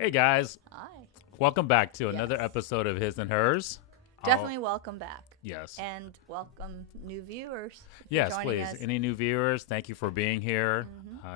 Hey guys, Hi. welcome back to another Yes. episode of His and Hers. Definitely welcome back. Yes. And welcome new viewers. If you're Yes, joining please. us. Any new viewers, thank you for being here.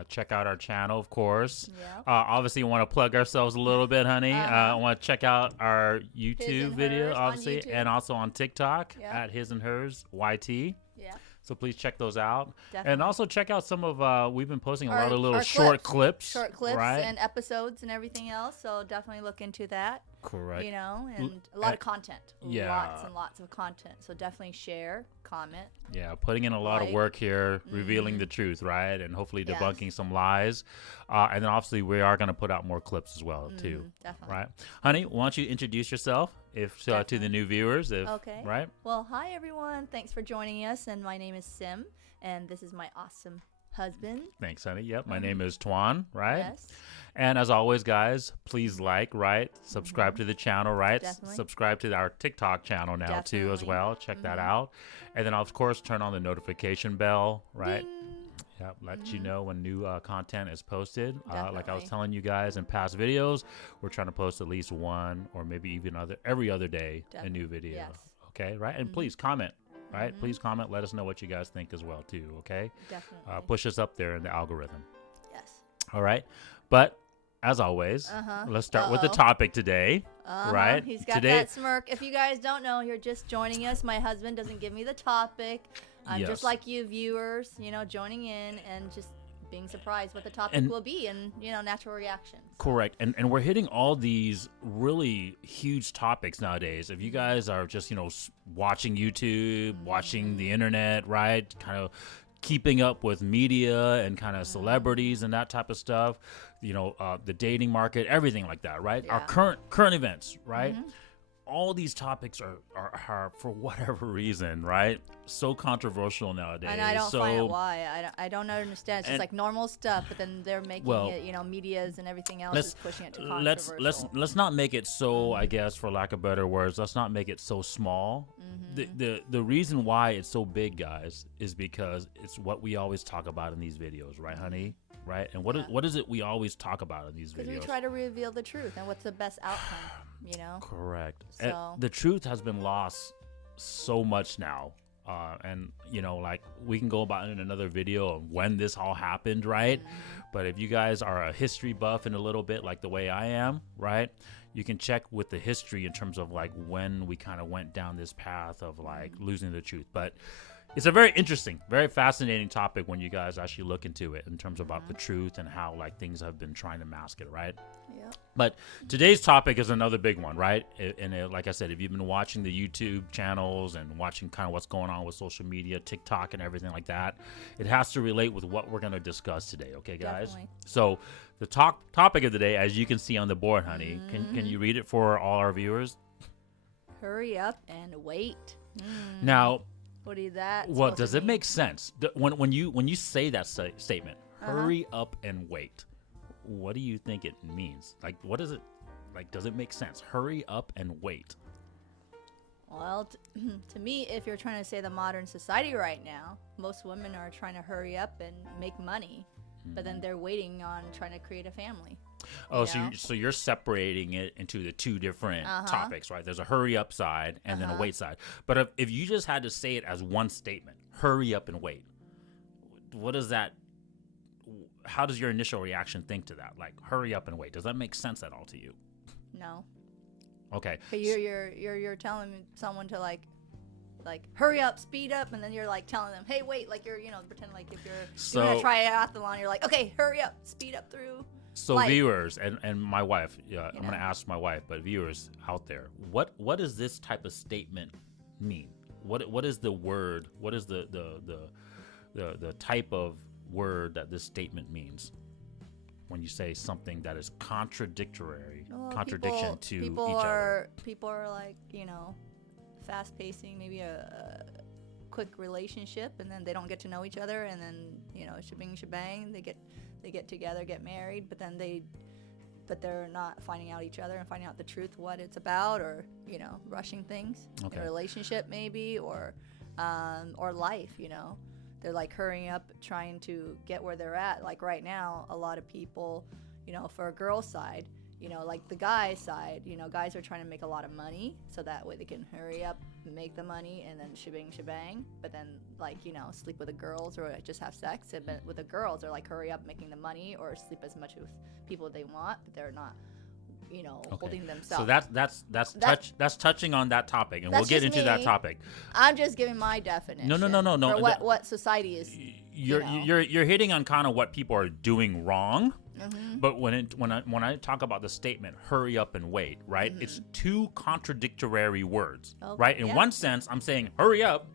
Check out our channel, of course. Yeah. Obviously, we want to plug ourselves a little bit, honey. I want to check out our His YouTube and video, Hers on obviously, YouTube. and also on TikTok Yeah. at His and Hers YT. Yeah. So please check those out. Definitely. And also check out some of, we've been posting a lot of little our short clips. Short clips right? and episodes and everything else. So definitely look into that. Correct. You know, and a lot of content. Yeah. Lots and lots of content. So definitely share, comment. Yeah, putting in a lot of Like. work here, revealing the truth, right? And hopefully Yes. debunking some lies. And then obviously we are going to put out more clips as well, too. Definitely. Right? Honey, why don't you introduce yourself to the new viewers? Okay. Right? Well, hi everyone. Thanks for joining us. And my name is Sim. And this is my awesome husband. Thanks, honey. Yep, my name is Tuan, right? Yes. And as always, guys, please right? Subscribe to the channel, right? Definitely. Subscribe to our TikTok channel now, too, as Definitely. well. Check that out. And then, of course, turn on the notification bell, right? Ding. Yep, let you know when new content is posted. Like I was Definitely. telling you guys in past videos, we're trying to post at least one or maybe even every other day a new video. Yes. Okay, right? And please comment, right? Please comment. Let us know what you guys think as well, too. Okay, Definitely. push us up there in the algorithm. Yes. All right, but as always, let's start with the topic today. Right? He's got Today- that smirk. If you guys don't know, you're just joining us. My husband doesn't give me the topic. I'm Yes. just like you viewers, joining in and just being surprised what the topic And- will be and, natural reactions. Correct. And we're hitting all these really huge topics nowadays. If you guys are just, watching YouTube, watching the internet, right? Kind of keeping up with media and kind of celebrities and that type of stuff, the dating market, everything like that, right? Our Yeah. current events, right? All these topics are for whatever reason, right? So controversial nowadays. And I don't so, find it why. I don't understand. It's just And- like normal stuff, but then they're making Well, it, medias and everything else let's is pushing it to let's controversial. let's not make it so, I guess, for lack of better words, let's not make it so small. The reason why it's so big, guys, is because it's what we always talk about in these videos, right, honey? Right? And what is it we always talk about in these Because videos? we try to reveal the truth and what's the best outcome, Correct. And So- the truth has been lost so much now. And, like we can go about it in another video of when this all happened, right? But if you guys are a history buff in a little bit like the way I am, right? You can check with the history in terms of like when we kind of went down this path of like losing the truth. But it's a very interesting, very fascinating topic when you guys actually look into it in terms about the truth and how like things have been trying to mask it, right? Yeah. But today's topic is another big one, right? And like I said, if you've been watching the YouTube channels and watching kind of what's going on with social media, TikTok and everything like that, it has to relate with what we're going to discuss today, okay, guys? Definitely. So the topic of the day, as you can see on the board, honey, can you read it for all our viewers? Hurry up and wait. Now, What is that? well, supposed does to it mean? make sense? When you say that statement, hurry up and wait, what do you think it means? Like, what is it? Like, does it make sense? Hurry up and wait. Well, to me, if you're trying to say the modern society right now, most women are trying to hurry up and make money, but then they're waiting on trying to create a family. Oh, You know? so you're separating it into the two different topics, right? There's a hurry up side and then a wait side. But if you just had to say it as one statement, hurry up and wait, what does that? How does your initial reaction think to that? Like, hurry up and wait. Does that make sense at all to you? No. Okay. Okay, you're telling someone to like hurry up, speed up, and then you're like telling them, hey, wait, like you're pretend like if you're doing a triathlon, you're like, okay, hurry up, speed up through. So life. viewers and my wife, I'm going to ask my wife, but viewers out there, what does this type of statement mean? What is the word? What is the type of word that this statement means when you say something that is contradiction to each other? People are like, fast pacing, maybe a quick relationship, and then they don't get to know each other, and then shebang shebang, they get together, get married, but they're not finding out each other and finding out the truth, what it's about, or rushing things in a relationship maybe, or life. They're like hurrying up, trying to get where they're at. Like right now, a lot of people, for a girl's side, you know, like the guy side, you know, guys are trying to make a lot of money so that way they can hurry up, make the money, and then shebang. But then, like, you know, sleep with the girls or just have sex. And with the girls, they're like, hurry up, making the money or sleep as much with people they want, but they're not, you know, holding themselves. So that's touching on that topic, and we'll get into that topic. I'm just giving my definition. No. For what society is. You're hitting on kind of what people are doing wrong. Mm-hmm. But when I talk about the statement "hurry up and wait," right? Mm-hmm. It's two contradictory words, right? In one sense, I'm saying "hurry up,"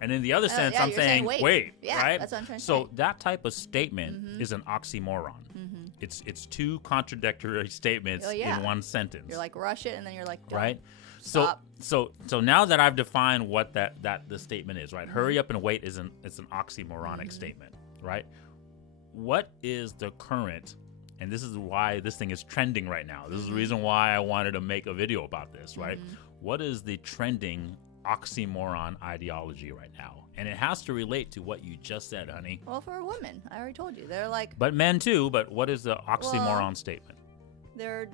and in the other sense, I'm saying "wait." Yeah, right? That's what I'm trying to say. So that type of statement is an oxymoron. Mm-hmm. It's two contradictory statements in one sentence. You're like rush it, and then you're like right. Stop. So now that I've defined what that the statement is, right? Mm-hmm. Hurry up and wait it's an oxymoronic statement, right? What is the current? And this is why this thing is trending right now. This is the reason why I wanted to make a video about this, right? Mm-hmm. What is the trending oxymoron ideology right now? And it has to relate to what you just said, honey. Well, for women, I already told you. They're like... But men too, but what is the oxymoron statement? They're,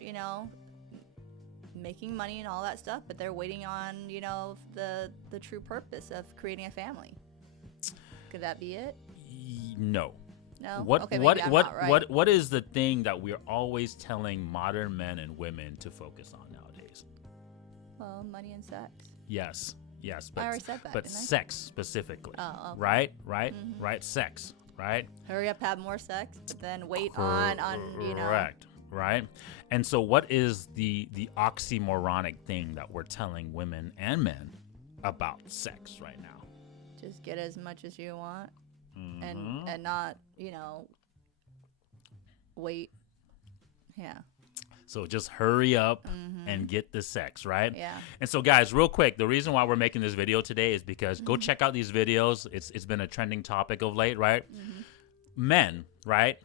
you know, making money and all that stuff, but they're waiting on, you know, the true purpose of creating a family. Could that be it? No. No. What is the thing that we're always telling modern men and women to focus on nowadays? Well, money and sex. Yes, but I already said that, but didn't I? Sex specifically. Oh, okay. Right, Mm-hmm. right. Sex, right. Hurry up, have more sex, but then wait on you know. Correct. Right. And so, what is the oxymoronic thing that we're telling women and men about sex right now? Just get as much as you want. Mm-hmm. And not, you know, wait. Yeah. So just hurry up and get the sex, right? Yeah. And so, guys, real quick, the reason why we're making this video today is because go check out these videos. It's been a trending topic of late, right? Mm-hmm. Men, right?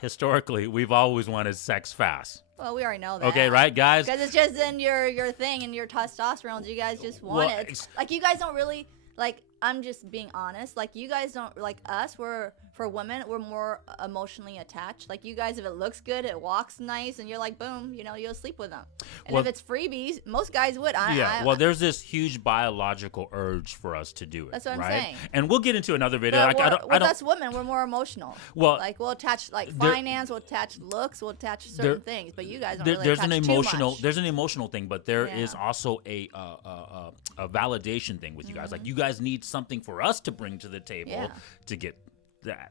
Historically, we've always wanted sex fast. Well, we already know that. Okay, right, guys? Because it's just in your thing and your testosterone. You guys just want it. Like, you guys don't really... Like, I'm just being honest. Like, you guys don't, like us, for women, we're more emotionally attached. Like, you guys, if it looks good, it walks nice, and you're like, boom, you know, you'll sleep with them. And if it's freebies, most guys would. Well, there's this huge biological urge for us to do it. That's what I'm right? saying. And we'll get into another video. With us women, we're more emotional. Well, like, we'll attach, like, finance, we'll attach looks, we'll attach certain things, but you guys don't really attach too much. There's an emotional thing, but there is also a validation thing with you guys. Like, you guys need something for us to bring to the table to get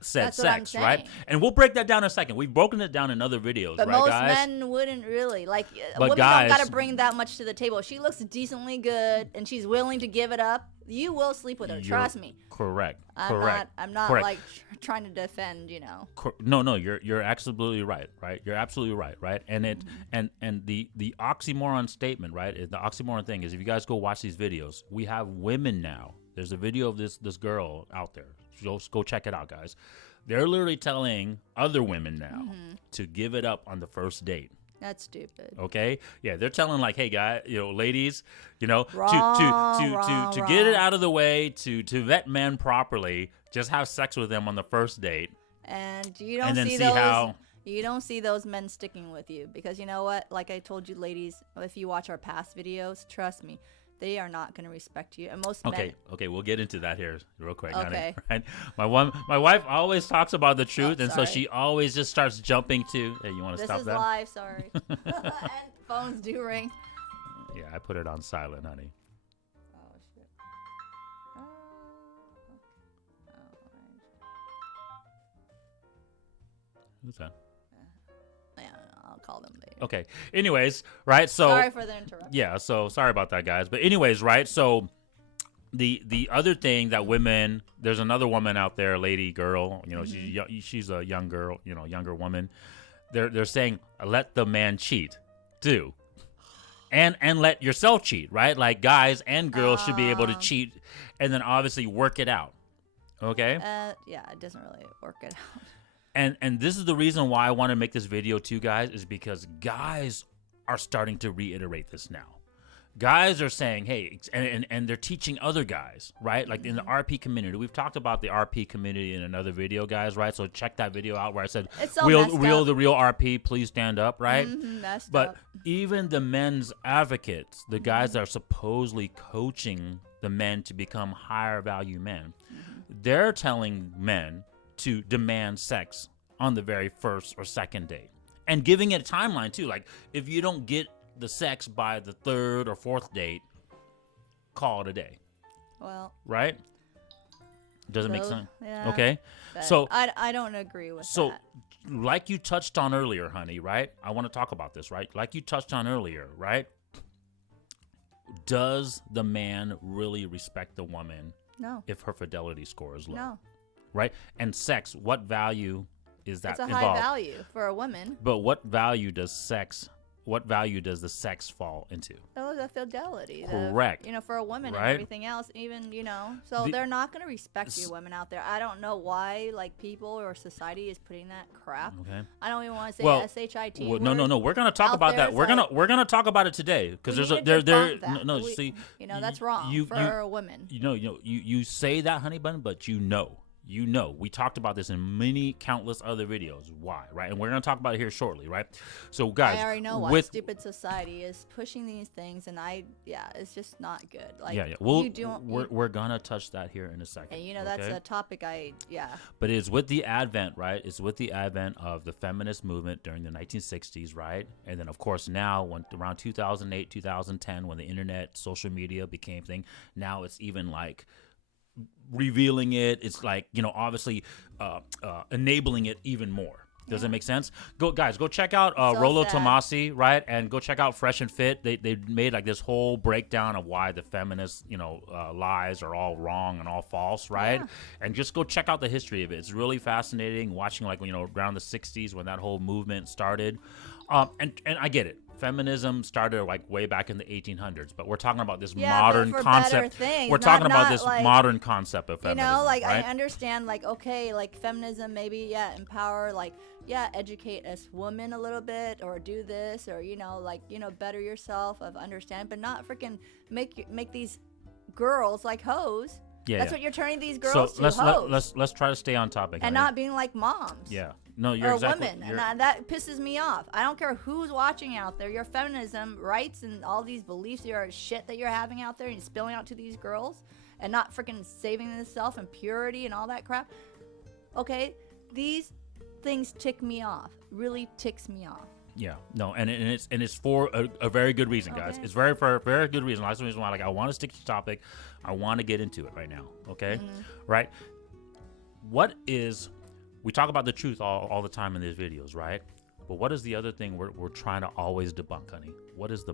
said sex, right? And we'll break that down in a second. We've broken it down in other videos, but right, most guys? men wouldn't really. Like, but women guys, don't got to bring that much to the table. If she looks decently good and she's willing to give it up, you will sleep with her. Trust me. Correct. I'm not like trying to defend, you know. No, you're absolutely right. You're absolutely right. And it and the oxymoron statement, right? The oxymoron thing is, if you guys go watch these videos, we have women now. There's a video of this girl out there. Go check it out, guys. They're literally telling other women now to give it up on the first date. That's stupid. Okay? Yeah, they're telling, like, hey, guys, you know, ladies, you know, to get it out of the way, to vet men properly, just have sex with them on the first date. And you don't see you don't see those men sticking with you, because you know what? Like I told you, ladies, if you watch our past videos, trust me, they are not going to respect you. And most men... Okay, we'll get into that here real quick. Okay. Honey, right? My wife always talks about the truth, and so she always just starts jumping to... Hey, you want to stop that? This is live, sorry. And phones do ring. Yeah, I put it on silent, honey. Oh, shit. Who's that? Yeah, I'll call them later. Okay. Anyways, right? So sorry for the interruption. Yeah. So sorry about that, guys. But anyways, right? So the other thing that women, there's another woman out there, lady, girl. You know, she's a young girl. You know, younger woman. They're saying, let the man cheat, too, and let yourself cheat, right? Like, guys and girls should be able to cheat, and then obviously work it out. Okay. Yeah, it doesn't really work it out. And this is the reason why I want to make this video too, guys, is because guys are starting to reiterate this now. Guys are saying, hey, and they're teaching other guys, right? Like in the RP community. We've talked about the RP community in another video, guys, right? So check that video out where I said, It's so real messed the up. real RP, please stand up, right? Messed But up. even the men's advocates, the guys that are supposedly coaching the men to become higher value men, they're telling men to demand sex on the very first or second date. And giving it a timeline too. Like if you don't get the sex by the third or fourth date, call it a day. Well, right? Doesn't make sense. Yeah, okay. So I don't agree with that. Like you touched on earlier, honey, right? I want to talk about this, right? Like you touched on earlier, right? Does the man really respect the woman No. if her fidelity score is low? No. Right? And sex, what value is that It's a involved? high value for a woman. But what value does the sex fall into? Oh, the fidelity. Correct. For a woman right? and everything else, even, so they're not going to respect you women out there. I don't know why, people or society is putting that crap. Okay. I don't even want to say S-H-I-T. Well, no. We're going to talk about that. We're going to talk about it today because there's see, that's wrong for a woman. You say that, honey bun, but we talked about this in many countless other videos. Why, right? And we're going to talk about it here shortly, right? So, guys, I already know why stupid society is pushing these things, and it's just not good. We're going to touch that here in a second. And that's a topic But it's with the advent, right? It's with the advent of the feminist movement during the 1960s, right? And then, of course, now, when around 2008, 2010, when the internet, social media became thing, now it's even revealing it. It's obviously enabling it even more. Does it make sense? Go check out Rollo Tomasi, right? And go check out Fresh and Fit. They made this whole breakdown of why the feminist lies are all wrong and all false, right? Yeah. And just go check out the history of it. It's really fascinating watching around the 60s when that whole movement started. And I get it. Feminism started way back in the 1800s, but we're talking about this modern concept. We're talking about this modern concept of feminism. Right? I understand, feminism, maybe, empower, educate us women a little bit, or do this, or better yourself of understand, but not freaking make these girls like hoes. Yeah, that's what you're turning these girls to, hoes. Let's try to stay on topic, and honey. not being like moms. Yeah. No, you're or exactly. Women, and that pisses me off. I don't care who's watching out there. Your feminism rights and all these beliefs, your shit that you're having out there and spilling out to these girls, and not freaking saving themselves and purity and all that crap. Okay, these things tick me off. Really ticks me off. Yeah, no, and it's for a very good reason, guys. It's for a very good reason. That's the reason why I want to stick to the topic. I want to get into it right now. Okay, right? We talk about the truth all the time in these videos, right? But what is the other thing we're trying to always debunk, honey? What is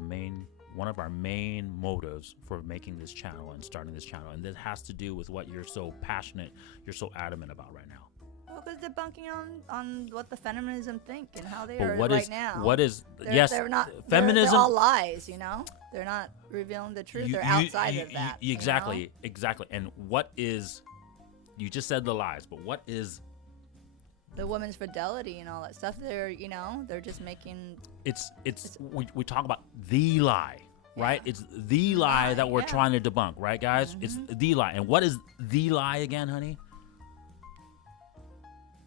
one of our main motives for making this channel and starting this channel? And this has to do with what you're so passionate, you're so adamant about right now. Well, because debunking on what the feminism think and how they but are what right is, now. What is, they're not, feminism. They're all lies, They're not revealing the truth. They're outside of that. Exactly. And what is, you just said the lies, but what is the woman's fidelity and all that stuff? They're just making we talk about the lie, right? It's the lie that we're trying to debunk, right, guys? It's the lie. And what is the lie again, honey?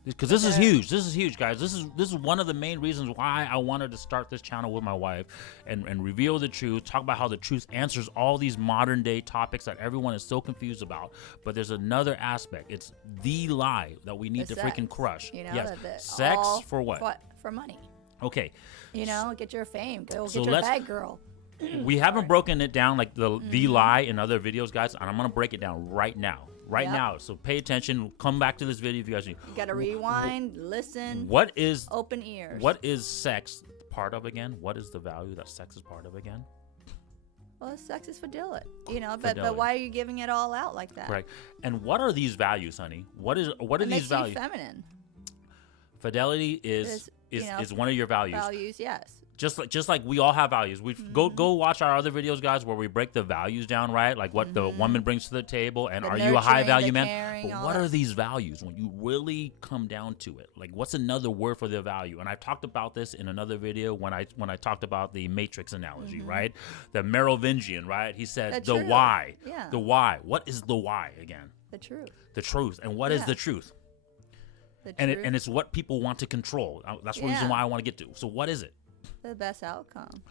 Because this is huge, guys. This is one of the main reasons why I wanted to start this channel with my wife and reveal the truth, talk about how the truth answers all these modern day topics that everyone is so confused about. But there's another aspect. It's the lie that we need to freaking crush. Sex for what? For money. Okay. Get your fame. Get your bag, girl. We haven't broken it down the lie in other videos, guys, and I'm gonna break it down right now. Now, so pay attention. Come back to this video if you guys need. You gotta rewind, listen. What is open ears? What is sex part of again? What is the value that sex is part of again? Well, sex is fidelity, But why are you giving it all out like that? Right. And what are these values, honey? What are these values? Feminine. Fidelity is is one of your values. Values, yes. Just like we all have values. We go watch our other videos, guys, where we break the values down, right? Like what the woman brings to the table, and The are you a high nurturing, value the man? caring, But all what that are these values when you really come down to it? Like, what's another word for the value? And I talked about this in another video when I talked about the Matrix analogy, right? The Merovingian, right? He said the truth. why. Yeah. The why. What is the why again? The truth. The truth. And what is Yeah. the truth? The And truth. it's what people want to control. That's the reason Yeah. why I want to get to. So what is it? The best outcome.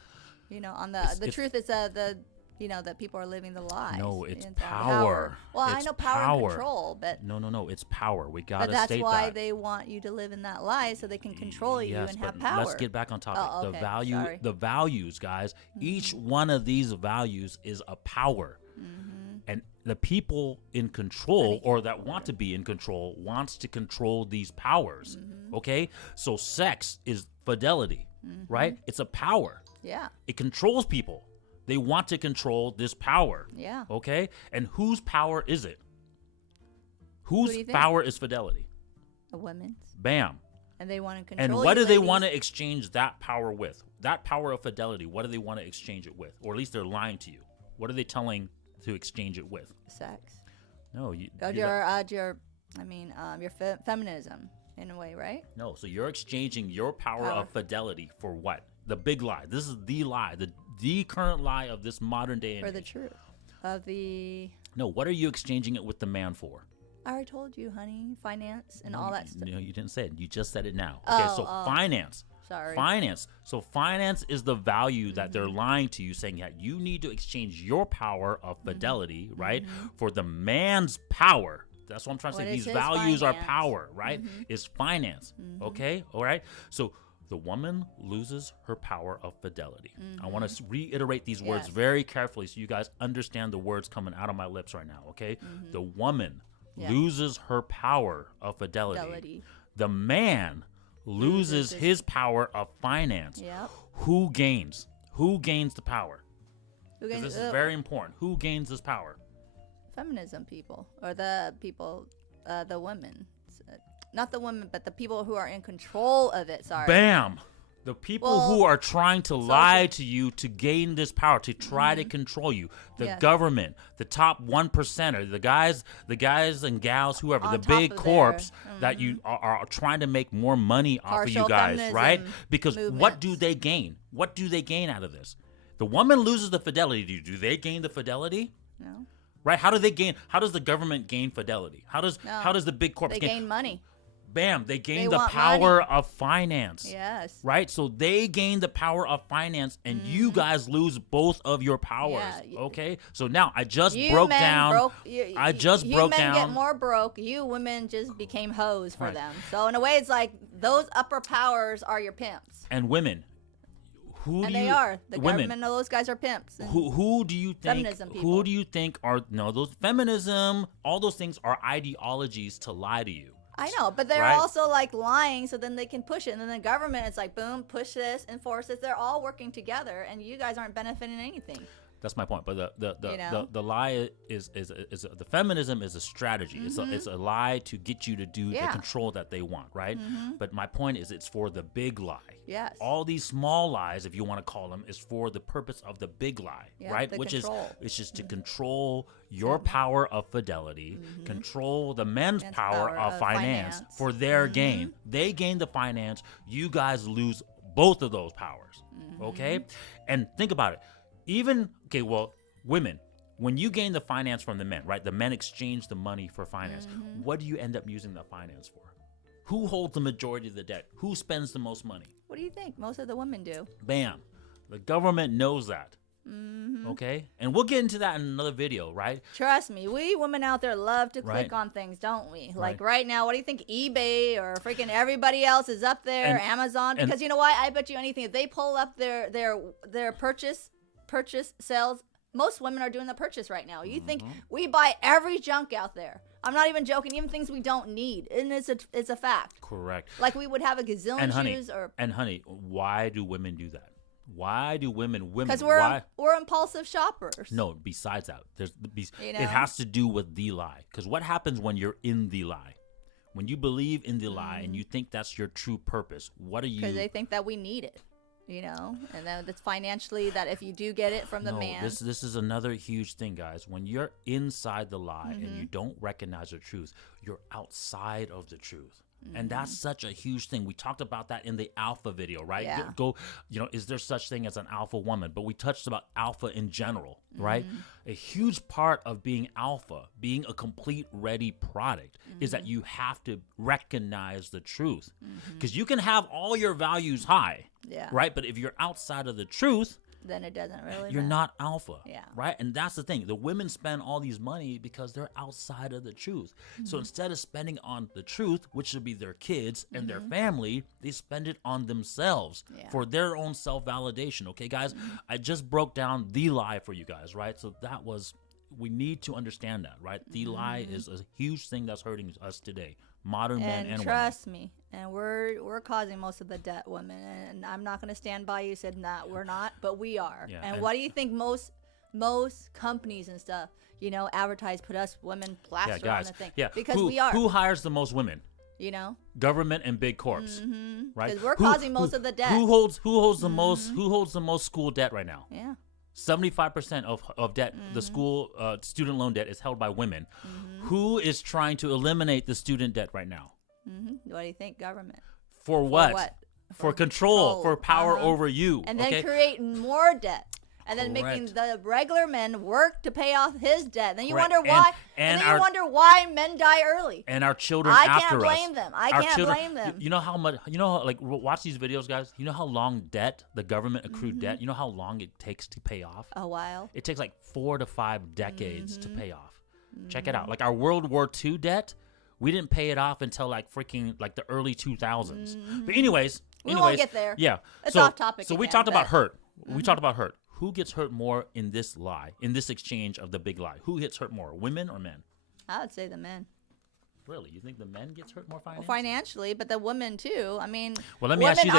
On the It's- truth is that that people are living the lies. No, it's And power. Well, I It's know power, power. and control, but No. It's power. We gotta but that's state why that. they want you to live in that lie so they can control you Yes, and but have power. let's get back on topic. Oh, okay. Sorry. The values, guys. Each one of these values is a power. And the people in control or that want to be in control wants to control these powers. Okay? So sex is fidelity, right? It's a power. Yeah. It controls people. They want to control this power. Yeah. Okay? And whose power is it? Whose do you think? power is fidelity? A women's. Bam. And they want to control And what you do they ladies. want to exchange that power with? That power of fidelity, what do they want to exchange it with? Or at least they're lying to you. What are they telling to exchange it with? Sex. No, you Your feminism in a way, right? no. So you're exchanging your power of fidelity for what? The big lie. This is the lie, the current lie of this modern day. For the truth of the. No, what are you exchanging it with the man for? I already told you, honey. Finance and all that stuff. No, you didn't say it. You just said it now. Okay, so finance. Sorry. Finance. So finance is the value that they're lying to you, saying that you need to exchange your power of fidelity, right, for the man's power. That's what I'm trying to What say. is These his values are finance? power, right? Is finance. Okay? All right? So the woman loses her power of fidelity. I want to reiterate these words Yes. very carefully so you guys understand the words coming out of my lips right now, okay? The woman Yeah. loses her power of fidelity. The man loses his power of finance. Yep. Who gains? Who gains the power? Who 'Cause gains- this is very important. Who gains this power? feminism people or the people, the women, not the women, but the people who are in control of it. Sorry. Bam! The people Well, who are trying to lie to you to gain this power, to try to control you. The Yes. government, the top 1%er, the guys and gals, whoever, On the top big of corps that you are trying to make more money off of you Partial guys, right? feminism Because what movements. do they gain? What do they gain out of this? The woman loses the fidelity. Do they gain the fidelity? No. Right? How do they gain? How does the government gain fidelity? How does the big corps They gain money. Bam! They gain They the want power money. of finance. Yes. Right? So they gain the power of finance, and you guys lose both of your powers. Yeah. Okay? So now I just You broke men down. broke. broke You men down. get more broke. You women just became hoes for Right. them. So in a way, it's like those upper powers are your pimps, And women. Who and do they you, are. The women, government of those guys are pimps. And Who do you think? Feminism Who people. do you think are those feminism? All those things are ideologies to lie to you. I know, but they're Right. also like lying, so then they can push it. And then the government, it's like, boom, push this, enforce this. They're all working together, and you guys aren't benefiting anything. That's my point. But You know? the lie is the feminism is a strategy. It's a lie to get you to do the Yeah. control that they want, right? But my point is it's for the big lie. Yes. All these small lies, if you want to call them, is for the purpose of the big lie, Yeah, right? the Which control. is it's just to control your power of fidelity, control the men's power of finance for their gain. They gain the finance. You guys lose both of those powers. Okay? And think about it. Women, when you gain the finance from the men, right? The men exchange the money for finance. What do you end up using the finance for? Who holds the majority of the debt? Who spends the most money? What do you think? Most of the women do. Bam. The government knows that. Okay? And we'll get into that in another video, right? Trust me, we women out there love to Right. click on things, don't we? Like right now, what do you think eBay or freaking everybody else is up there, Amazon? Because you know why? I bet you anything, if they pull up their purchase sales, most women are doing the purchase right now. You think we buy every junk out there. I'm not even joking, even things we don't need. And it's a fact. Correct. Like we would have a gazillion And honey, shoes or why do women do that? Why do women because why? we're impulsive shoppers. No, besides that, You know? it has to do with the lie. Because what happens when you're in the lie? When you believe in the lie and you think that's your true purpose, what are you? Because they think that we need it, and then it's financially that if you do get it from the man. This is another huge thing, guys. When you're inside the lie and you don't recognize the truth, you're outside of the truth. And that's such a huge thing. We talked about that in the alpha video, right? Yeah. Is there such thing as an alpha woman? But we touched about alpha in general, right? A huge part of being alpha, being a complete ready product, is that you have to recognize the truth. Because you can have all your values high, right? But if you're outside of the truth, then it doesn't really you're matter. not alpha, Yeah. right? And that's the thing. The women spend all these money because they're outside of the truth. So instead of spending on the truth, which should be their kids and their family, they spend it on themselves for their own self-validation. Okay, guys? I just broke down the lie for you guys, right? So we need to understand that, right? The lie is a huge thing that's hurting us today. Modern men and women. Trust me, and we're causing most of the debt, women. And I'm not going to stand by you. Said nah, we're not, but we are. Yeah, and what do you think? Most companies and stuff, advertise, put us women plaster on the thing. Yeah, because we are. Who hires the most women? Government and big corps, right? Because we're causing most of the debt. Who holds the most? Who holds the most school debt right now? Yeah. 75% of debt, the school student loan debt, is held by women. Who is trying to eliminate the student debt right now? What do you think? Government. For what? For control, for power over you. And then creating more debt. And then making the regular men work to pay off his debt. Then you wonder why. And then you wonder why men die early. And our children I after can't us. blame them. I can't blame them. You know how much? Like watch these videos, guys. You know how long debt, the government accrued debt. You know how long it takes to pay off. A while. It takes like 4 to 5 decades to pay off. Check it out. Like our World War II debt, we didn't pay it off until like the early 2000s. But anyways, we won't get there. Yeah. It's off topic. So we talked about hurt. We talked about hurt. Who gets hurt more in this lie, in this exchange of the big lie? Who gets hurt more, women or men? I would say the men. Really? You think the men gets hurt more financially? Well, financially, but the women too. I mean, well, let me ask you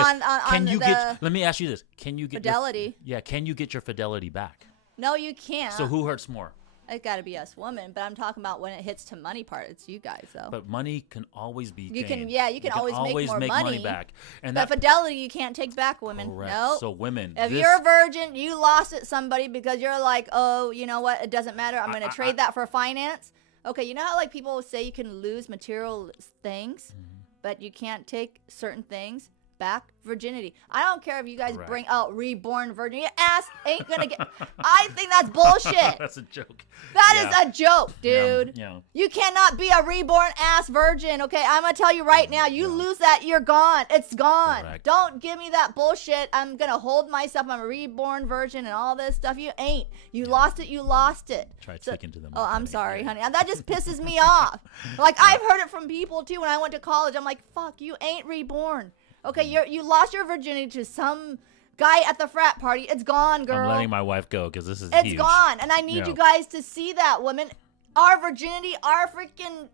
this. Let me ask you this. Can you get fidelity? Can you get your fidelity back? No, you can't. So who hurts more? It's got to be us women, but I'm talking about when it hits to money part. It's you guys, though. But money can always be gained. You can always make more money back. And but fidelity you can't take back, women. Correct. No. So women, if you're a virgin, you lost it somebody because you're like, oh, you know what? It doesn't matter. I'm going to trade that for finance. Okay, you know how like people say you can lose material things, but you can't take certain things back? Virginity. I don't care if you guys bring out reborn virgin. Your ass ain't gonna get. I think that's bullshit. That's a joke. That is a joke, dude. Yeah. You cannot be a reborn ass virgin. Okay, I'm gonna tell you right now. You lose that, you're gone. It's gone. Correct. Don't give me that bullshit. I'm gonna hold myself. I'm a reborn virgin and all this stuff. You ain't. You lost it. You lost it. Try speaking to them. Oh, I'm sorry, honey. That just pisses me off. Like I've heard it from people too. When I went to college, I'm like, fuck, you ain't reborn. Okay, you lost your virginity to some guy at the frat party. It's gone, girl. I'm letting my wife go because this is huge. It's gone, and I need you guys to see that, women. Our virginity, our freaking,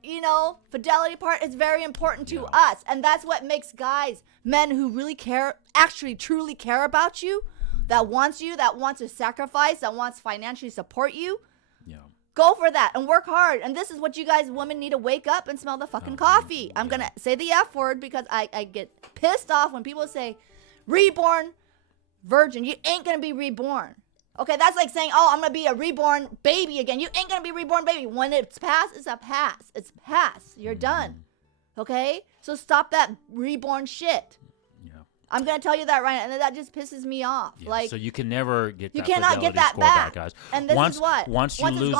fidelity part is very important to us, and that's what makes guys, men who really care, actually truly care about you, that wants to sacrifice, that wants to financially support you. Yeah. Go for that and work hard. And this is what you guys women need to wake up and smell the fucking coffee. I'm going to say the F word because I get pissed off when people say reborn virgin. You ain't going to be reborn. Okay, that's like saying, oh, I'm going to be a reborn baby again. You ain't going to be reborn baby. When it's past, it's a pass. It's past. You're done. Okay? So stop that reborn shit. I'm going to tell you that right now, and that just pisses me off. Yeah, like, so you can never get you that cannot get that back, guys. And this is what once you lose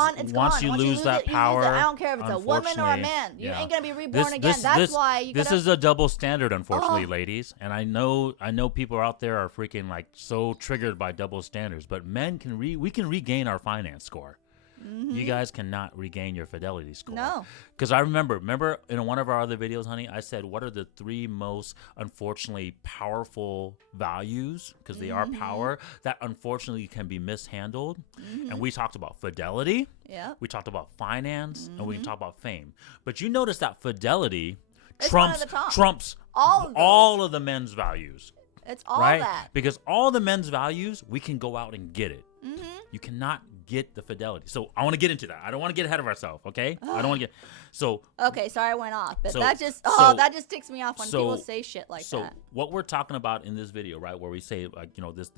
that power, I don't care if it's a woman or a man. You ain't gonna be reborn again. That's why you. This is a double standard, unfortunately, ladies. And I know people out there are freaking like so triggered by double standards. But men we can regain our finance score. Mm-hmm. You guys cannot regain your fidelity score. No. Because I remember in one of our other videos, honey, I said, what are the 3 most, unfortunately, powerful values, because they are power, that unfortunately can be mishandled? Mm-hmm. And we talked about fidelity. Yeah. We talked about finance. And we talked about fame. But you notice that fidelity trumps all of the men's values. It's all that. Because all the men's values, we can go out and get it. Mm-hmm. You cannot get the fidelity. So I want to get into that. I don't want to get ahead of ourselves, okay? I don't want to get so Okay, sorry I went off, but So- that just so- that just ticks me off when so- people say shit like so that. what we're talking about in this video, right, where we say like, you know, this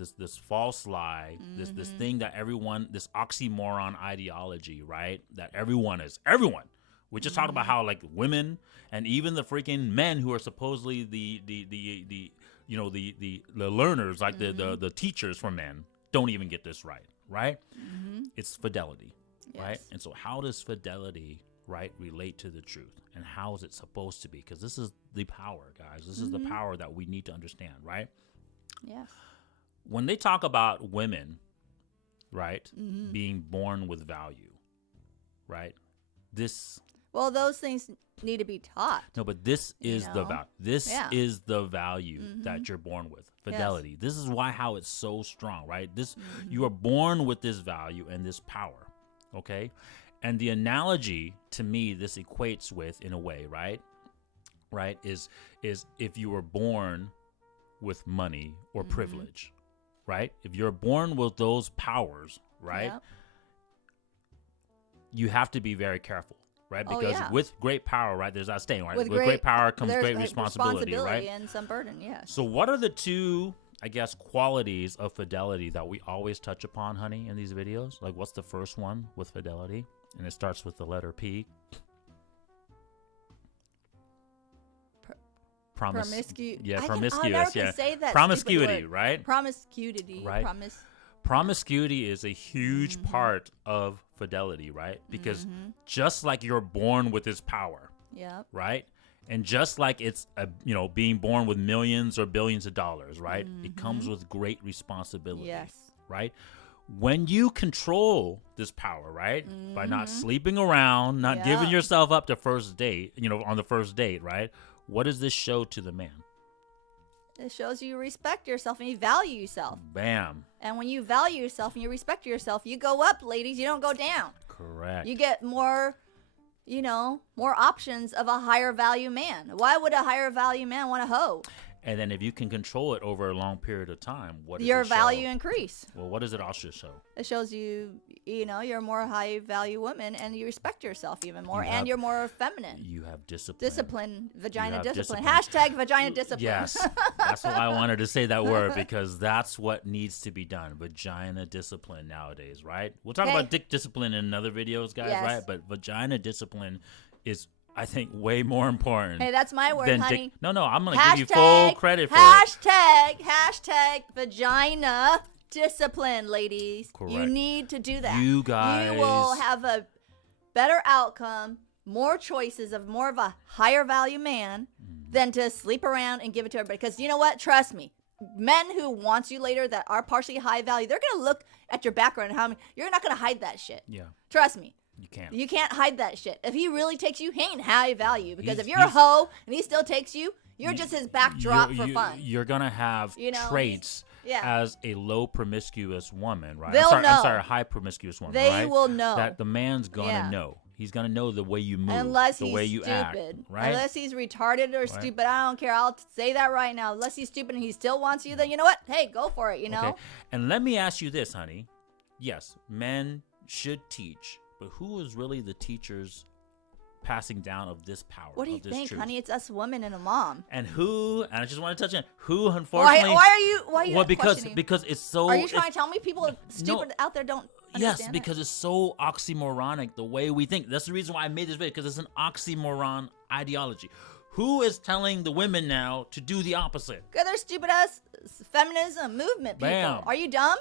false lie, this thing that everyone, this oxymoron ideology, right, that everyone. We just talked about how like women and even the freaking men who are supposedly the you know the learners, like the teachers for men, don't even get this right, right? It's fidelity, right? Yes. And so how does fidelity, right, relate to the truth, and how is it supposed to be? Because this is the power, guys. This is the power that we need to understand, right? Yes. When they talk about women, right, being born with value, right, this. Well, those things need to be taught. No, but this is the know? value. This Yeah. is the value that you're born with. Fidelity. This is why how it's so strong, right? This you are born with this value and this power. Okay? And the analogy to me this equates with in a way, right? Right? Is if you were born with money or privilege, right? If you're born with those powers, right? Yep. You have to be very careful. Right, Oh, because yeah. with great power, right, there's that saying, right? With With great power comes there's great responsibility, right? and some burden, yes. So what are the two, I guess, qualities of fidelity that we always touch upon, honey, in these videos? Like, what's the first one with fidelity? And it starts with the letter P. Yeah, I promiscuous. never Yeah, can say that promiscuity, stupid word. right? Promiscuity. Right. Promiscuity is a huge part of fidelity, right? Because just like you're born with this power, Yep. right? And just like it's being born with millions or billions of dollars, right? It comes with great responsibility, Yes. right? When you control this power, right? By not sleeping around, not giving Yeah. yourself up to first date, on the first date, right? What does this show to the man? It shows you respect yourself and you value yourself. Bam. And when you value yourself and you respect yourself, you go up, ladies. You don't go down. Correct. You get more, more options of a higher value man. Why would a higher value man want a hoe? And then if you can control it over a long period of time, what does Your it show? value increase. Well, what does it also show? It shows you, you're a more high value woman and you respect yourself even more You and have- you're more feminine. You have discipline. Discipline, vagina have discipline. discipline. Hashtag vagina discipline. Yes, that's why I wanted to say that word, because that's what needs to be done. Vagina discipline nowadays, right? We'll talk Hey. about dick discipline in other videos, guys, Yes. right? But vagina discipline is, I think, way more important. Hey, that's my word, than honey. No, I'm going to give you full credit for it. Hashtag vagina discipline, ladies. You Correct. need to do that. You guys. You will have a better outcome, more choices of more of a higher value man than to sleep around and give it to everybody. Because you know what? Trust me. Men who wants you later that are partially high value, they're going to look at your background and how you're not going to hide that shit. Yeah, Trust me. you can't. You can't hide that shit. If he really takes you, he ain't high value. Because He's- if you're a he's- hoe and he still takes you, you're just his backdrop for fun. You're going to have traits yeah. as a low promiscuous woman, right? They'll I'm know. sorry, a high promiscuous woman, They right? will know. That the man's going to Yeah. know. He's going to know the way you move, Unless the he's way you act, stupid. right? Unless he's retarded or stupid. I don't care. I'll say that right now. Unless he's stupid and he still wants you, then you know what? Hey, go for it, you know? Okay. And let me ask you this, honey. Yes, men should teach, but who is really the teachers passing down of this power? What do you of this think, truth? honey? It's us women and a mom. And who? And I just want to touch on who, unfortunately. Why are you Well, not because questioning? it's so. Are you trying to tell me people stupid out there don't Yes, understand because it's so oxymoronic the way we think. That's the reason why I made this video, because it's an oxymoron ideology. Who is telling the women now to do the opposite? Because they're stupid ass feminism movement people. Bam. Are you dumb?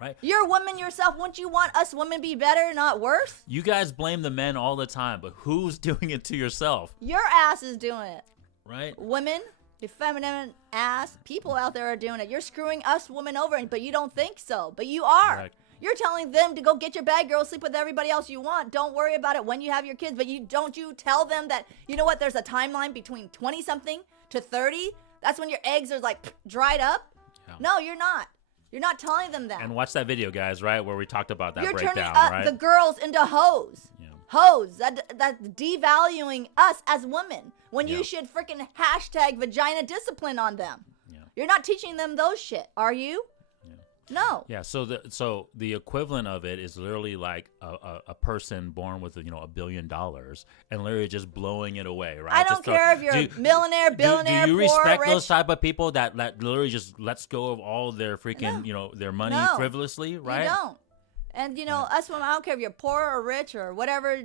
Right? You're a woman yourself. Wouldn't you want us women to be better, not worse? You guys blame the men all the time, but who's doing it to yourself? Your ass is doing it. Right? Women, the feminine ass people out there are doing it. You're screwing us women over, but you don't think so. But you are. Correct. You're telling them to go get your bag, girl, sleep with everybody else you want. Don't worry about it when you have your kids. But you tell them that, you know what, there's a timeline between 20-something to 30. That's when your eggs are like dried up. Yeah. No, you're not. You're not telling them that. And watch that video, guys, right? Where we talked about that You're breakdown, turning right? the girls into hoes. Yeah. Hoes. That's devaluing us as women when Yeah. you should freaking hashtag vagina discipline on them. Yeah. You're not teaching them those shit, are you? Yeah. No. Yeah, so the equivalent of it is literally like a person born with $1 billion and literally just blowing it away, right? I don't care if you're a millionaire, billionaire, do you poor, respect rich. those type of people that literally just lets go of all their freaking their money No. frivolously, right? You don't. And us women, I don't care if you're poor or rich or whatever,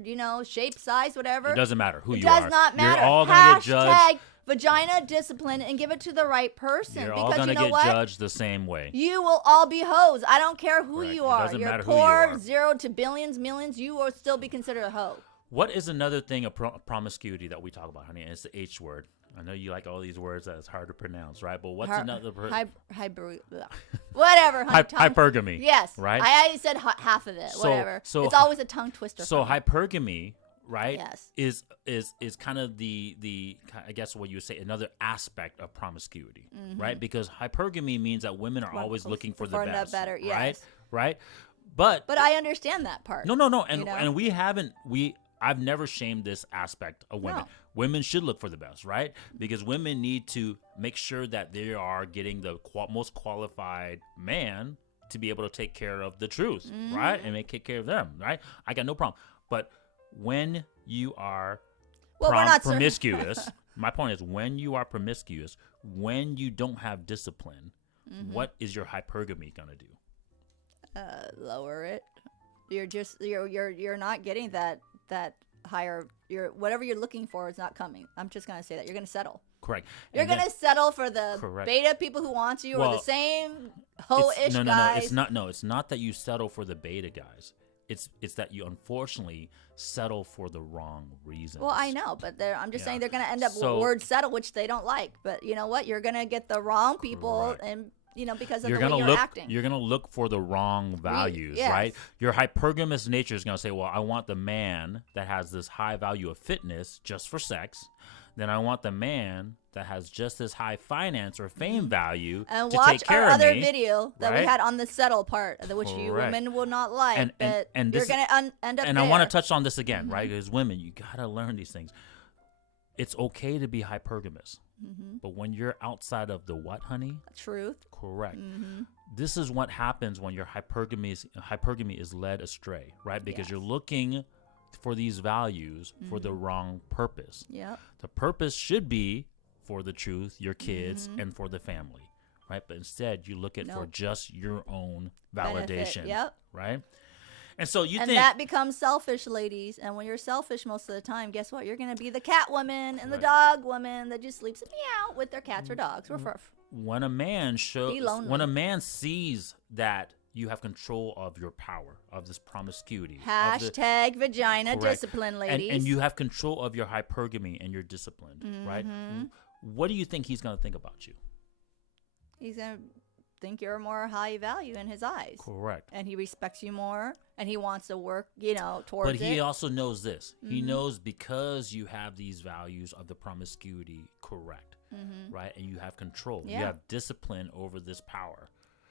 shape, size, whatever. It doesn't matter who it you are. does not matter. You're all gonna get judged. Hashtag vagina discipline and give it to the right person. You're because all gonna you know get what? judged the same way. You will all be hoes. I don't care who Correct. you It are. doesn't You're matter who you poor, are. 0 to billions, millions. You will still be considered a hoe. What is another thing of promiscuity that we talk about, honey? And it's the H word. I know you like all these words that it's hard to pronounce, right? But what's another? Whatever. Hypergamy. Yes. Right. I said half of it. Whatever. It's always a tongue twister. So hypergamy, right? Yes. Is kind of the I guess what you would say another aspect of promiscuity, right? Because hypergamy means that women are always looking for the best, better, yes. right? Right. But I understand that part. No, and I've never shamed this aspect of women. No. Women should look for the best, right? Because women need to make sure that they are getting the most qualified man to be able to take care of the truth, right? And take care of them, right? I got no problem. But when you are promiscuous, my point is when you are promiscuous, when you don't have discipline, what is your hypergamy gonna do? Lower it. You're not getting that higher. Whatever you're looking for is not coming. I'm just gonna say that you're gonna settle. Correct. You're gonna settle for the beta people who want you, or the same hoe-ish guys. No, it's not that you settle for the beta guys. It's that you unfortunately settle for the wrong reasons. Well, I know, but I'm just saying they're gonna end up with word settle, which they don't like. But you know what? You're gonna get the wrong people, and because of the way you're acting. You're going to look for the wrong values, yes. right? Your hypergamous nature is going to say, well, I want the man that has this high value of fitness just for sex. Then I want the man that has just this high finance or fame value and to watch take care our of me. other video that we had on the settle part, which you women will not like. And you're going to end up And there. I want to touch on this again, right? Because women, you got to learn these things. It's okay to be hypergamous. But when you're outside of the what, honey? Truth. Correct. This is what happens when your hypergamy is led astray, right? Because you're looking for these values for the wrong purpose. Yep. The purpose should be for the truth, your kids, and for the family, right? But instead, you look at for just your own validation, right? And so you think that becomes selfish, ladies. And when you're selfish most of the time, guess what? You're going to be the cat woman and the dog woman that just sleeps meow with their cats or dogs. When a man sees that you have control of your power, of this promiscuity. Hashtag vagina discipline, ladies. And you have control of your hypergamy and you're disciplined, right? What do you think he's going to think about you? He's going to think you're more high value in his eyes. Correct. And he respects you more, and he wants to work, towards it. But he also knows this. He knows because you have these values of the promiscuity correct, right? And you have control. You have discipline over this power.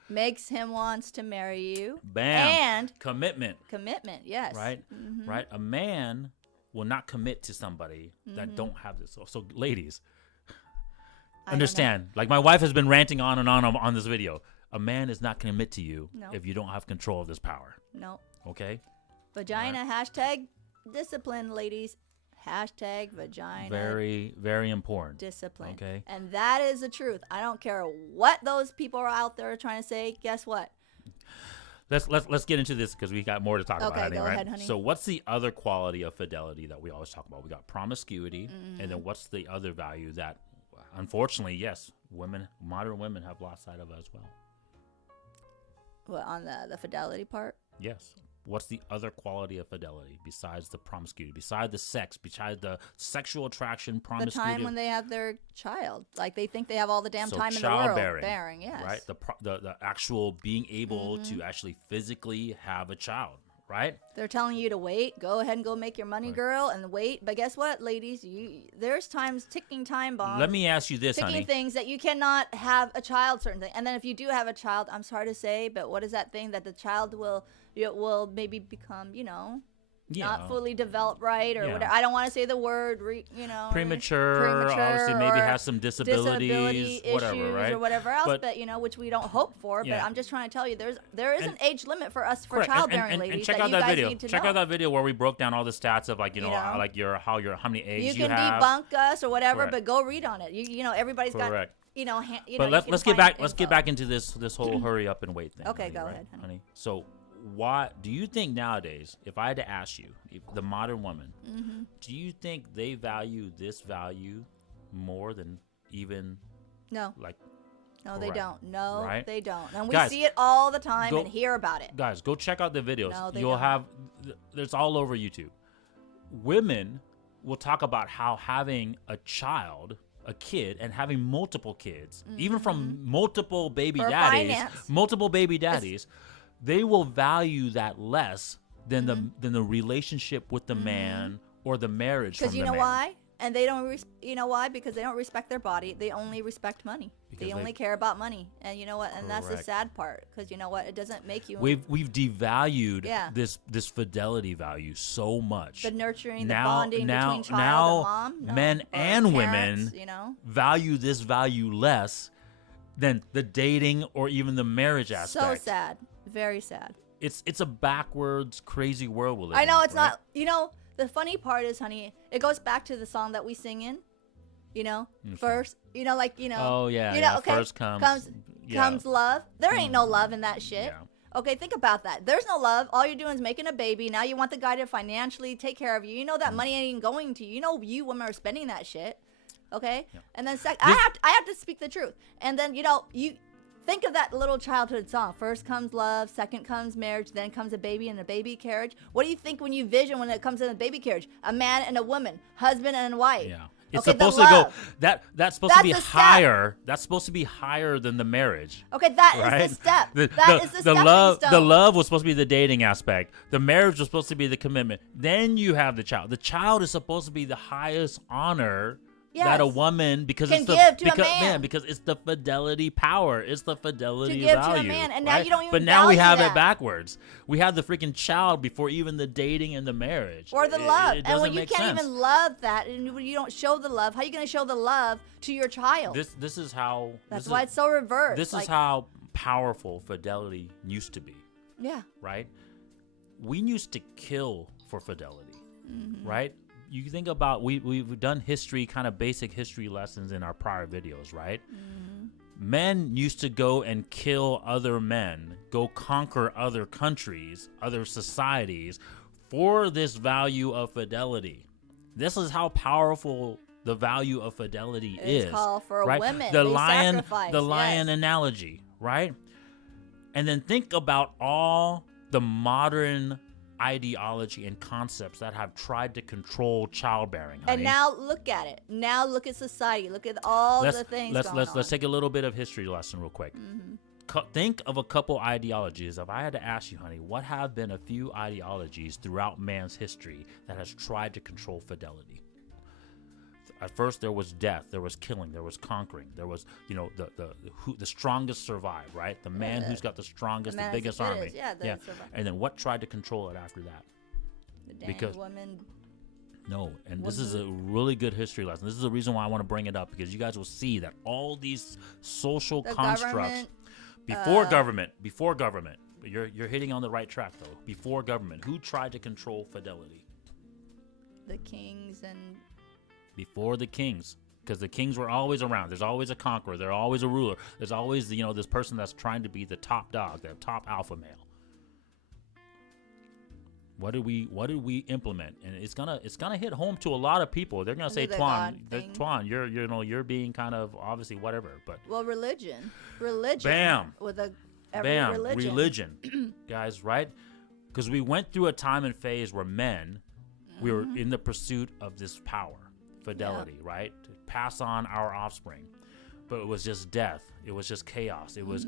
Makes him wants to marry you. Bam. And commitment. Commitment, yes. Right? Right? A man will not commit to somebody that don't have this. So ladies, understand, like my wife has been ranting on and on this video. A man is not going to commit to you if you don't have control of this power. No. Okay? Vagina, hashtag discipline, ladies. Hashtag vagina. Very, very important. Discipline. Okay? And that is the truth. I don't care what those people are out there trying to say. Guess what? Let's get into this because we got more to talk about. Okay, go ahead, honey. So what's the other quality of fidelity that we always talk about? We got promiscuity, and then what's the other value that, unfortunately, yes, modern women have lost sight of as well? What, on the fidelity part? Yes. What's the other quality of fidelity besides the promiscuity, besides the sex, besides the sexual attraction, promiscuity? The time when they have their child. Like they think they have all the damn time in the world. Bearing, yes. Right? The actual being able to actually physically have a child, right? They're telling you to wait. Go ahead and go make your money, girl, and wait. But guess what, ladies? There's times, ticking time bombs. Let me ask you this, ticking honey. Things that you cannot have a child, certain thing. And then if you do have a child, I'm sorry to say, but what is that thing that the child will maybe become, not fully developed right or whatever. I don't want to say the word, premature, obviously maybe has some disability whatever, issues right? or whatever else, but which we don't hope for. But I'm just trying to tell you, there is an age limit for us for childbearing, ladies. And check out that video. Check out that video where we broke down all the stats of like how many eggs you have. You can debunk us or whatever, but go read on it. Everybody's got. But let's get back. Let's get back into this whole hurry up and wait thing. Okay, honey, go right, ahead, honey. So, why do you think nowadays, if I had to ask you, the modern woman, do you think they value this value more than even no? Like, no, they don't. No, right? They don't. And we guys, see it all the time and hear about it. Guys, go check out the videos. No, You'll have. There's all over YouTube. Women will talk about how having a kid and having multiple kids, even from multiple baby daddies, they will value that less than the relationship with the man or the marriage. Because you know why? And they don't, why? Because they don't respect their body. They only respect money. They only care about money. And you know what? And that's the sad part. Because you know what? It doesn't make you. We've devalued this fidelity value so much. The nurturing, the bonding between child and mom. Men and women value this value less than the dating or even the marriage aspect. So sad. Very sad. It's a backwards, crazy world we live in. I know it's not. The funny part is, honey, it goes back to the song that we sing in. First, Oh yeah. Okay, first comes love. There ain't no love in that shit. Yeah. Okay, think about that. There's no love. All you're doing is making a baby. Now you want the guy to financially take care of you. You know that money ain't even going to you. You women are spending that shit. Okay, and then I have to speak the truth. And then you. Think of that little childhood song. First comes love, second comes marriage, then comes a baby and a baby carriage. What do you think when you vision when it comes in a baby carriage? A man and a woman, husband and wife. Yeah. It's supposed to go that's supposed to be higher. That's supposed to be higher than the marriage. Okay, that is the step. That is the stepping stone. The love was supposed to be the dating aspect. The marriage was supposed to be the commitment. Then you have the child. The child is supposed to be the highest honor. Yes. That a woman because it's the fidelity power. It's the fidelity value. To give to a man, and now you don't even. But now we have it backwards. We have the freaking child before even the dating and the marriage. Or the love. And when you can't even love that, and you don't show the love, how are you going to show the love to your child? This is how. That's why it's so reversed. This is how powerful fidelity used to be. Yeah. Right. We used to kill for fidelity. Right. You think about we've done history, kind of basic history lessons in our prior videos, right? Men used to go and kill other men, go conquer other countries, other societies for this value of fidelity. This is how powerful the value of fidelity is. It's called for right? women. The lion analogy, right? And then think about all the modern ideology and concepts that have tried to control childbearing. Honey. And now look at it. Now look at society. Look at all the things going on. Let's take a little bit of history lesson real quick. Think of a couple ideologies. If I had to ask you, honey, what have been a few ideologies throughout man's history that has tried to control fidelity? At first, there was death, there was killing, there was conquering, there was, the strongest survive, right? The man who's got the strongest, the biggest army. And then what tried to control it after that? The dang woman. No, and this is a really good history lesson. This is the reason why I want to bring it up, because you guys will see that all these social constructs before government, you're hitting on the right track though. Before government, who tried to control fidelity? The kings and. Before the kings, because the kings were always around. There's always a conqueror. There's always a ruler. There's always this person that's trying to be the top dog, the top alpha male. What did we implement? And it's gonna hit home to a lot of people. They're gonna say, Twan, you're being kind of obviously whatever. But religion. Bam. With a religion, guys, right? Because we went through a time and phase where men, we were in the pursuit of this power. Fidelity, right? To pass on our offspring. But it was just death. It was just chaos. It was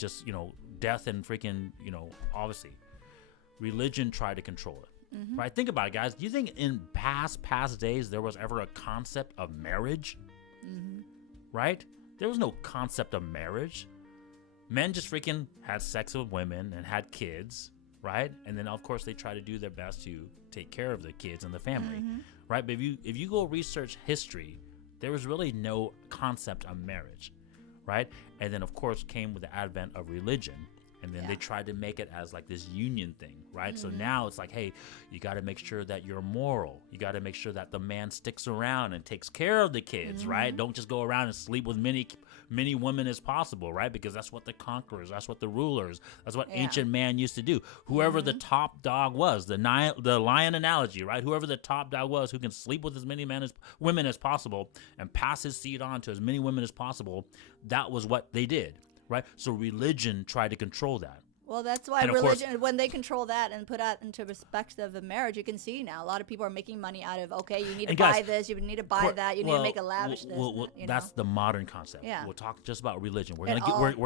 just, death and freaking, obviously. Religion tried to control it. Right? Think about it, guys. Do you think in past days there was ever a concept of marriage? Right? There was no concept of marriage. Men just freaking had sex with women and had kids, right? And then of course they try to do their best to take care of the kids and the family, right? But if you go research history, there was really no concept of marriage, right? And then of course came with the advent of religion. And then they tried to make it as like this union thing, right? So now it's like, hey, you got to make sure that you're moral. You got to make sure that the man sticks around and takes care of the kids, right? Don't just go around and sleep with many women as possible, right? Because that's what the conquerors, that's what the rulers, that's what ancient man used to do. Whoever the top dog was, the lion analogy, right? Whoever the top dog was, who can sleep with as many women as possible and pass his seed on to as many women as possible, that was what they did. Right, so religion tried to control that. Well, that's why religion, when they control that and put that into perspective of marriage, you can see now a lot of people are making money out of, okay, you need to buy this, you need to buy that, you need to make a lavish this. That's the modern concept. Yeah. We'll talk just about religion. We're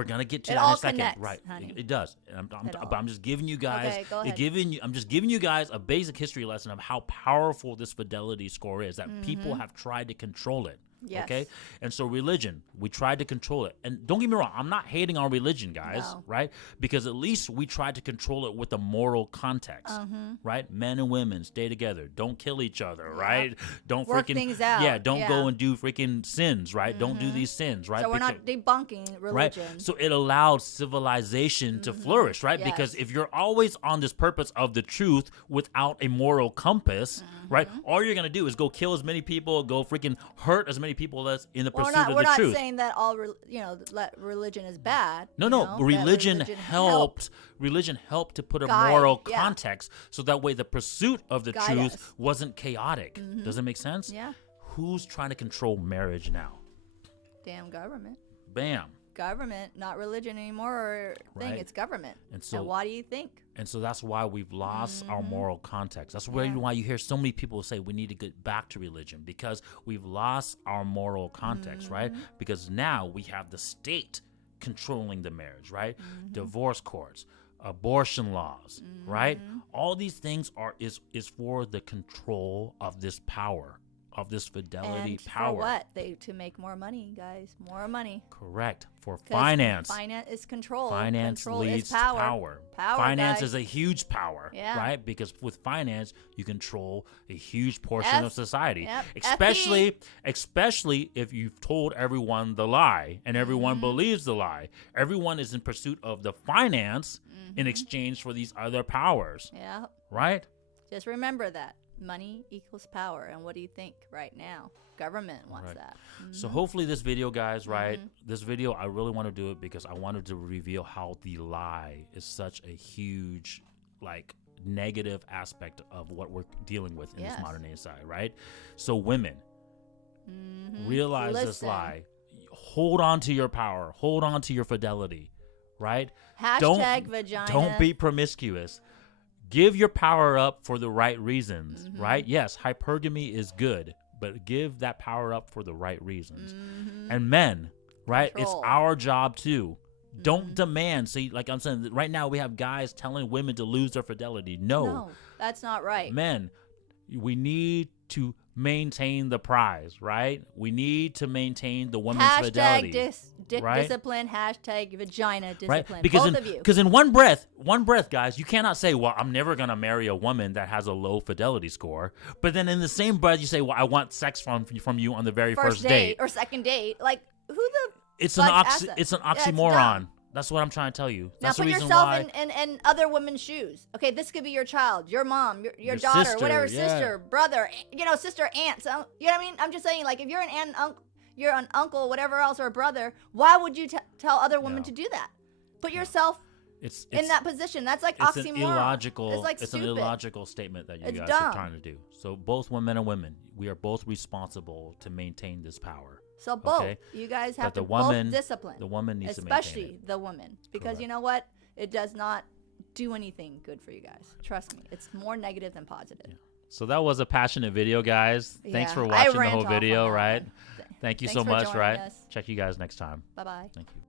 gonna get to that in a second. Connects, right, honey. it does. And but I'm just giving you guys. Okay, go ahead. I'm just giving you guys a basic history lesson of how powerful this fidelity score is. That people have tried to control it. Yes. Okay, and so religion, we tried to control it. And don't get me wrong, I'm not hating on religion, guys, right? Because at least we tried to control it with a moral context, right? Men and women stay together, don't kill each other, right? Don't work things out. Yeah, don't go and do freaking sins, right? Don't do these sins, right? So we're not debunking religion. Right? So it allowed civilization to flourish, right? Yes. Because if you're always on this purpose of the truth without a moral compass, right? All you're gonna do is go kill as many people, go freaking hurt as many people as in the pursuit of the truth. We're not saying that all religion is bad. No. Religion helped. Religion helped to put a moral context, so that way the pursuit of the truth wasn't chaotic. Does it make sense? Yeah. Who's trying to control marriage now? Damn government. Bam. Government, not religion anymore or thing. Right. It's government. And so why do you think? And so that's why we've lost our moral context. That's why you hear so many people say we need to get back to religion, because we've lost our moral context, right? Because now we have the state controlling the marriage, right? Divorce courts, abortion laws, right? All these things is for the control of this power, of this fidelity and power. For what? To make more money, guys. More money. Correct. For finance. Finance is control. Finance control leads is power. to power. Power, Finance guys. is a huge power, Yeah. right? Because with finance, you control a huge portion of society. Yep. Especially if you've told everyone the lie and everyone believes the lie. Everyone is in pursuit of the finance in exchange for these other powers. Yeah. Right? Just remember that. Money equals power. And what do you think right now? Government wants that. So hopefully this video, guys, right? This video, I really want to do it because I wanted to reveal how the lie is such a huge, like, negative aspect of what we're dealing with in this modern day society, right? So women, realize this lie. Hold on to your power. Hold on to your fidelity, right? Hashtag vagina. Don't be promiscuous. Give your power up for the right reasons, right? Yes, hypergamy is good, but give that power up for the right reasons. And men, right? Control. It's our job too. Don't demand. See, like I'm saying, right now we have guys telling women to lose their fidelity. No, that's not right. Men, we need to maintain the prize, right? We need to maintain the woman's fidelity. Discipline, hashtag vagina discipline. Right? Because both of you. Because in one breath, guys, you cannot say, well, I'm never going to marry a woman that has a low fidelity score. But then in the same breath, you say, well, I want sex from you on the very first date. Or second date. Like, who the It's an oxymoron. That's what I'm trying to tell you. That's now put the reason yourself why in other women's shoes. Okay, this could be your child, your mom, your daughter, sister, whatever, sister, brother, sister, aunt. So, you know what I mean? I'm just saying, like, if you're an aunt, you're an uncle, whatever else, or a brother, why would you tell other women to do that? Put yourself in that position. That's like it's oxymoron. An illogical. It's like stupid. An illogical statement that you guys dumb. are trying to do. So both men and women, we are both responsible to maintain this power. So both, okay? You guys have but to both discipline. The woman needs to maintain it. Especially the woman. Because Correct. you know what? It does not do anything good for you guys. Trust me. It's more negative than positive. Yeah. So that was a passionate video, guys. Thanks for watching the whole video, right? Thank you so much, right? Check you guys next time. Bye-bye. Thank you.